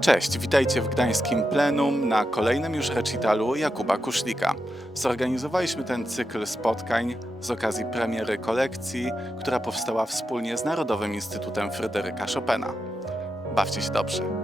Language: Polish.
Cześć, witajcie w Gdańskim Plenum na kolejnym już recitalu Jakuba Kuszlika. Zorganizowaliśmy ten cykl spotkań z okazji premiery kolekcji, która powstała wspólnie z Narodowym Instytutem Fryderyka Chopina. Bawcie się dobrze.